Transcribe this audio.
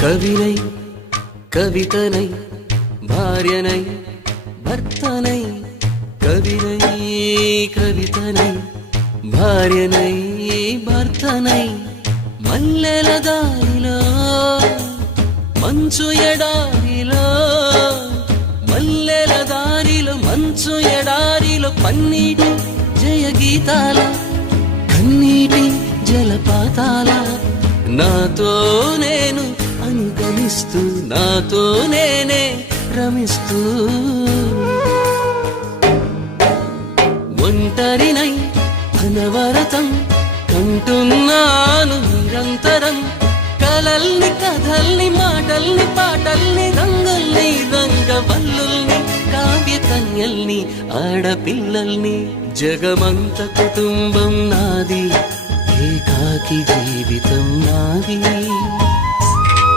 కవినై కవితనై భార్యనై భర్తనై కవినై కవితనై భార్యనై భర్తనై మల్లెల దారిలో మంచు ఎడారిలో మల్లెల దారిలో మంచు ఎడారిలో పన్నీటి జయ గీతాల కన్నీటి జలపాతాల నాతో నేను అనుగమిస్తూ నాతో నేనే రమిస్తూ ఒంటరినై అనవరతం కంటున్నాను నిరంతరం కలల్ని కథల్ని మాటల్ని పాటల్ని రంగుల్ని రంగవల్లుల్ని కావ్య కన్యల్ని ఆడపిల్లల్ని జగమంత కుటుంబం నాది ఏకాకి జీవితం నాది